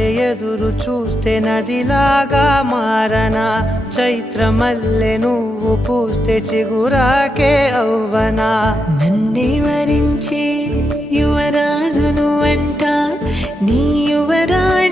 వలె ఎదురు చూస్తే నదిలాగా మారనా, చైత్రమల్లె నువ్వు పూస్తే చిగురాకే అవ్వనా. నన్నే వరించే యువరాజును అంట నీ యువరాణి